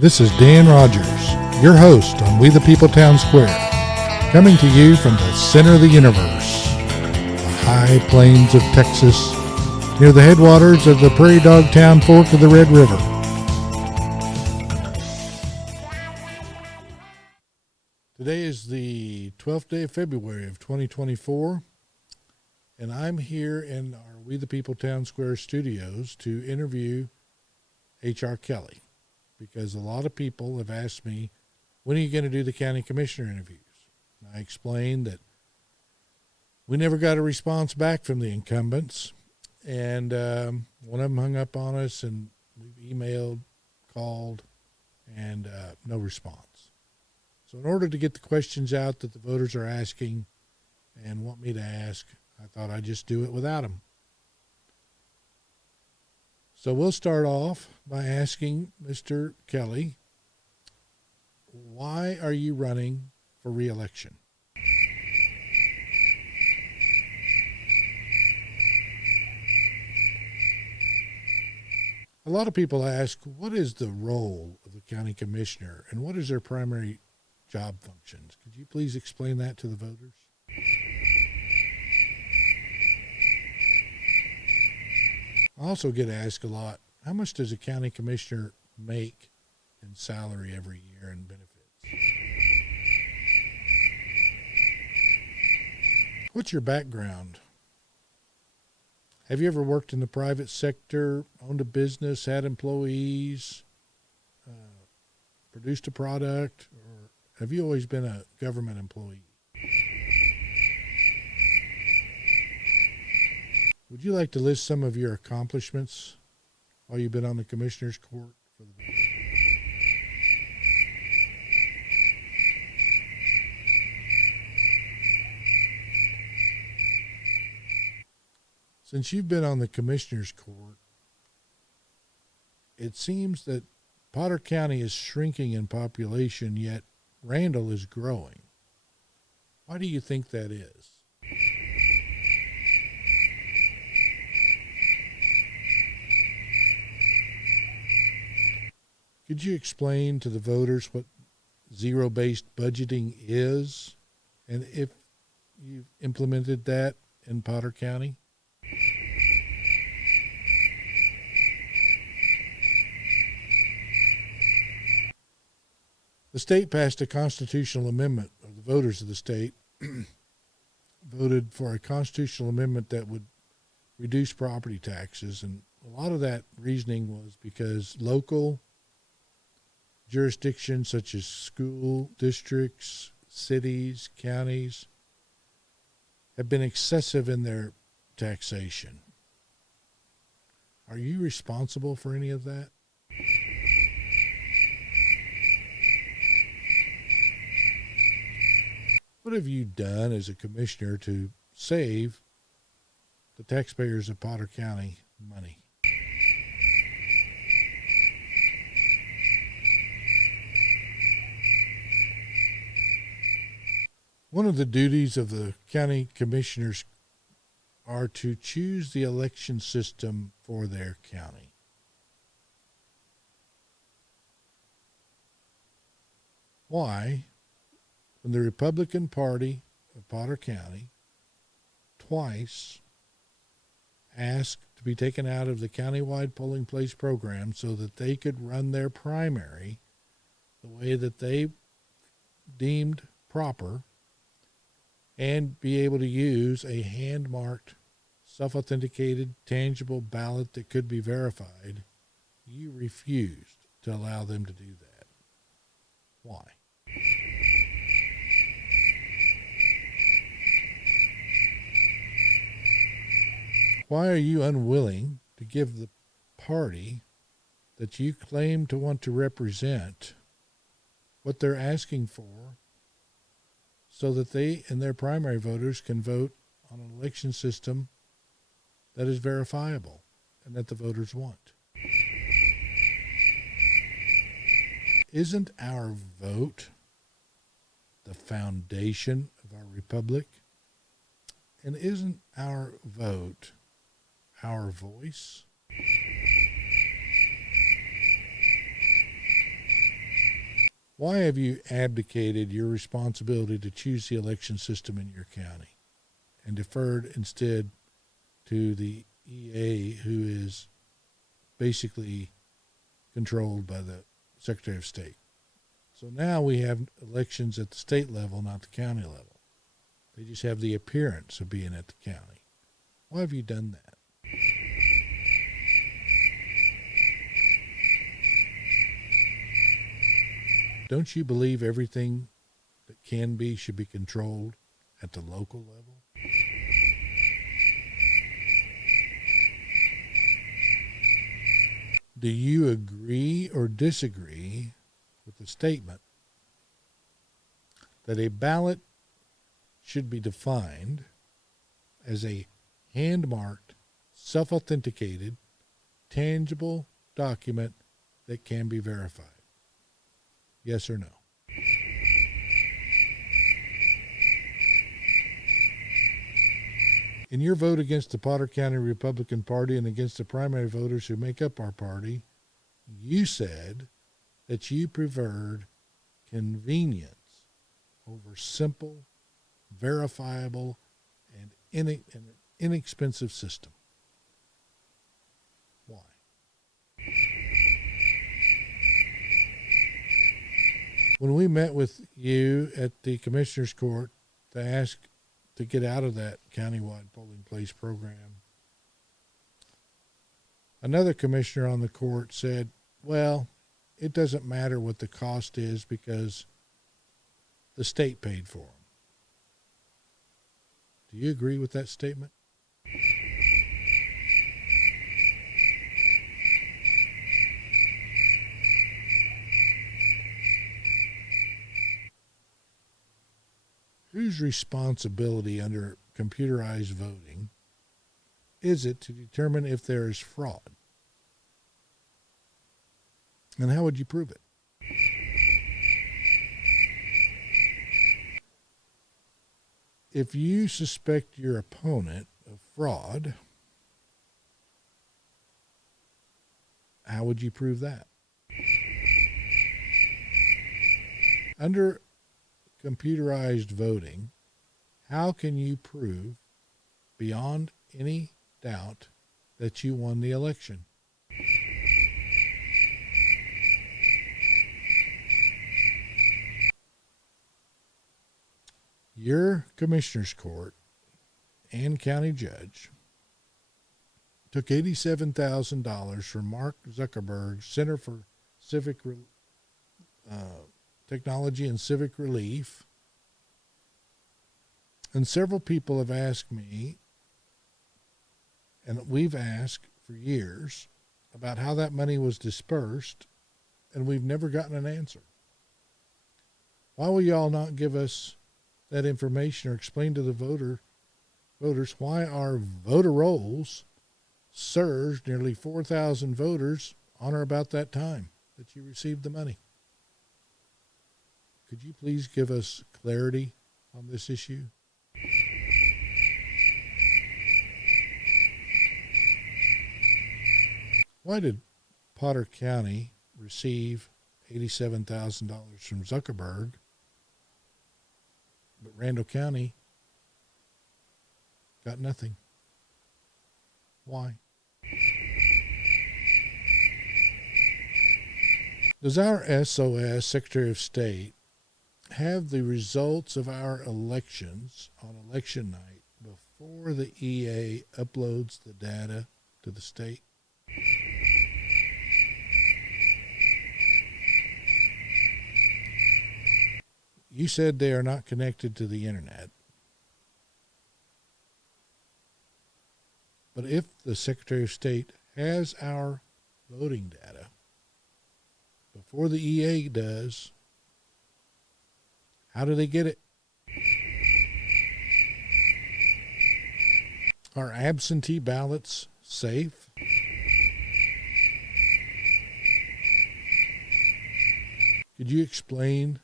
This is Dan Rogers, your host on We the People Town Square, coming to you from the center of the universe, the high plains of Texas, near the headwaters of the Prairie Dog Town Fork of the Red River. Today is the 12th day of February of 2024, and I'm here in our We the People Town Square studios to interview H.R. Kelly, because a lot of people have asked me, when are you going to do the county commissioner interviews? And I explained that we never got a response back from the incumbents, and one of them hung up on us, and we've emailed, called, and no response. So in order to get the questions out that the voters are asking and want me to ask, I thought I'd just do it without them. So we'll start off by asking Mr. Kelly, why are you running for re-election? A lot of people ask, what is the role of the county commissioner and what is their primary job functions? Could you please explain that to the voters? I also get asked a lot, how much does a county commissioner make in salary every year and benefits? What's your background? Have you ever worked in the private sector, owned a business, had employees, produced a product, or have you always been a government employee? Would you like to list some of your accomplishments while you've been on the Commissioner's Court for the vote? Since you've been on the Commissioner's Court, it seems that Potter County is shrinking in population, yet Randall is growing. Why do you think that is? Could you explain to the voters what zero-based budgeting is and if you've implemented that in Potter County? The state passed a constitutional amendment, or the voters of the state voted for a constitutional amendment that would reduce property taxes, and a lot of that reasoning was because local jurisdictions such as school districts, cities, counties have been excessive in their taxation. Are you responsible for any of that? What have you done as a commissioner to save the taxpayers of Potter County money? One of the duties of the county commissioners are to choose the election system for their county. Why, when the Republican Party of Potter County twice asked to be taken out of the countywide polling place program so that they could run their primary the way that they deemed proper, and be able to use a hand-marked, self-authenticated, tangible ballot that could be verified, you refused to allow them to do that. Why? Why are you unwilling to give the party that you claim to want to represent what they're asking for, so that they and their primary voters can vote on an election system that is verifiable and that the voters want? Isn't our vote the foundation of our republic? And isn't our vote our voice? Why have you abdicated your responsibility to choose the election system in your county and deferred instead to the EA, who is basically controlled by the Secretary of State? So now we have elections at the state level, not the county level. They just have the appearance of being at the county. Why have you done that? Don't you believe everything that can be should be controlled at the local level? Do you agree or disagree with the statement that a ballot should be defined as a hand-marked, self-authenticated, tangible document that can be verified? Yes or no? In your vote against the Potter County Republican Party and against the primary voters who make up our party, you said that you preferred convenience over simple, verifiable, and inexpensive system. Why? When we met with you at the Commissioner's Court to ask to get out of that countywide polling place program, another commissioner on the court said, well, it doesn't matter what the cost is because the state paid for them. Do you agree with that statement? Whose responsibility under computerized voting is it to determine if there is fraud? And how would you prove it? If you suspect your opponent of fraud, how would you prove that? Under computerized voting, how can you prove beyond any doubt that you won the election? Your commissioner's court and county judge took $87,000 from Mark Zuckerberg's Center for Civic Technology and Civic Relief. And several people have asked me, and we've asked for years, about how that money was dispersed, and we've never gotten an answer. Why will y'all not give us that information or explain to the voters why our voter rolls surged nearly 4,000 voters on or about that time that you received the money? Could you please give us clarity on this issue? Why did Potter County receive $87,000 from Zuckerberg, but Randall County got nothing? Why? Does our SOS, Secretary of State, have the results of our elections on election night before the EA uploads the data to the state? You said they are not connected to the internet. But if the Secretary of State has our voting data before the EA does, how do they get it? Are absentee ballots safe? Could you explain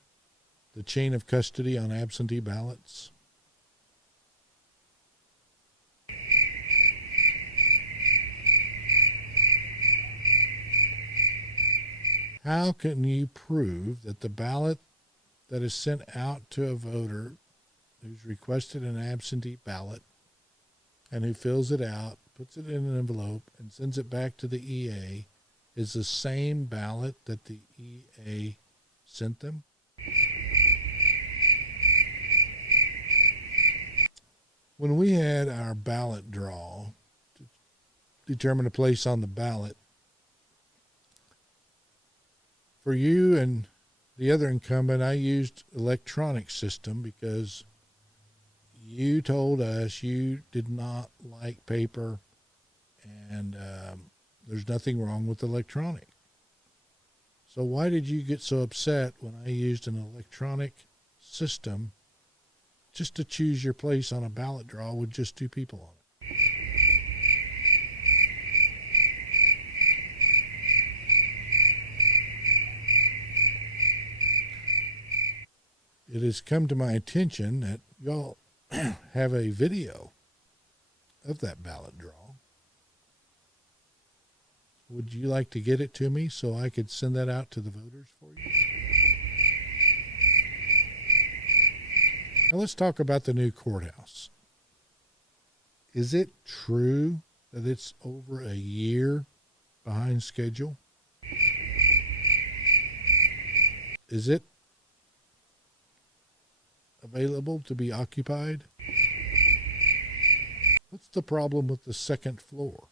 the chain of custody on absentee ballots? How can you prove that the ballot that is sent out to a voter who's requested an absentee ballot and who fills it out, puts it in an envelope, and sends it back to the EA is the same ballot that the EA sent them? When we had our ballot draw to determine a place on the ballot, for you and the other incumbent, I used electronic system because you told us you did not like paper, and there's nothing wrong with electronic. So why did you get so upset when I used an electronic system just to choose your place on a ballot draw with just two people on it? It has come to my attention that y'all have a video of that ballot draw. Would you like to get it to me so I could send that out to the voters for you? Now let's talk about the new courthouse. Is it true that it's over a year behind schedule? Is it available to be occupied? What's the problem with the second floor?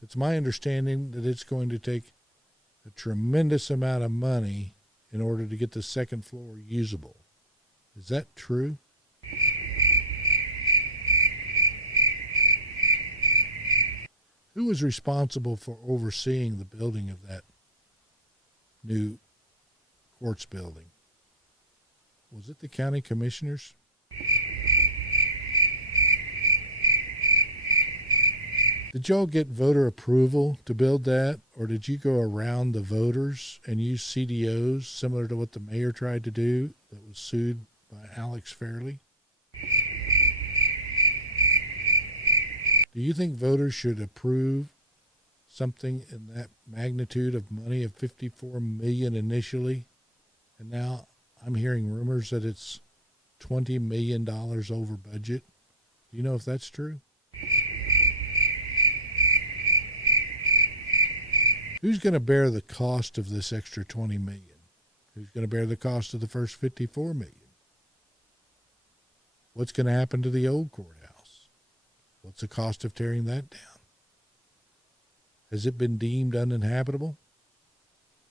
It's my understanding that it's going to take a tremendous amount of money in order to get the second floor usable. Is that true? Who was responsible for overseeing the building of that new courts building? Was it the county commissioners? Did y'all get voter approval to build that, or did you go around the voters and use CDOs similar to what the mayor tried to do that was sued by Alex Fairley? Do you think voters should approve something in that magnitude of money of $54 million initially, and now I'm hearing rumors that it's $20 million over budget? Do you know if that's true? Who's going to bear the cost of this extra $20 million? Who's going to bear the cost of the first $54 million? What's going to happen to the old courthouse? What's the cost of tearing that down? Has it been deemed uninhabitable?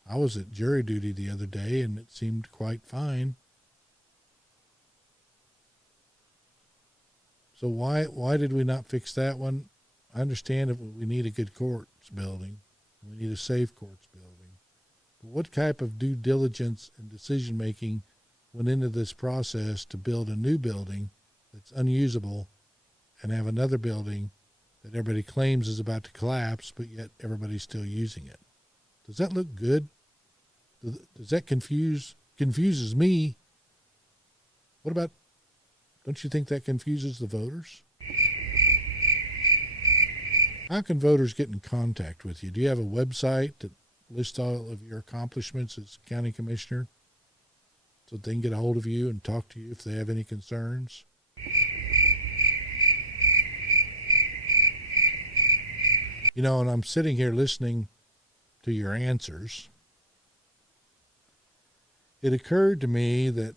I was at jury duty the other day, and it seemed quite fine. So why did we not fix that one? I understand that we need a good courts building. We need a safe courts building. But what type of due diligence and decision-making went into this process to build a new building that's unusable and have another building that everybody claims is about to collapse, but yet everybody's still using it? Does that look good? Does that confuses me? What about, don't you think that confuses the voters? How can voters get in contact with you? Do you have a website that lists all of your accomplishments as county commissioner so they can get a hold of you and talk to you if they have any concerns? You know, and I'm sitting here listening to your answers. It occurred to me that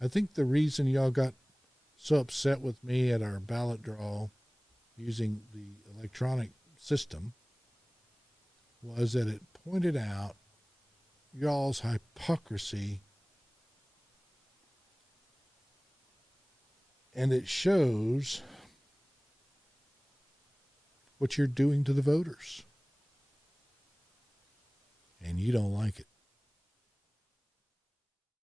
I think the reason y'all got so upset with me at our ballot draw using the electronic system was that it pointed out y'all's hypocrisy, and it shows what you're doing to the voters, and you don't like it.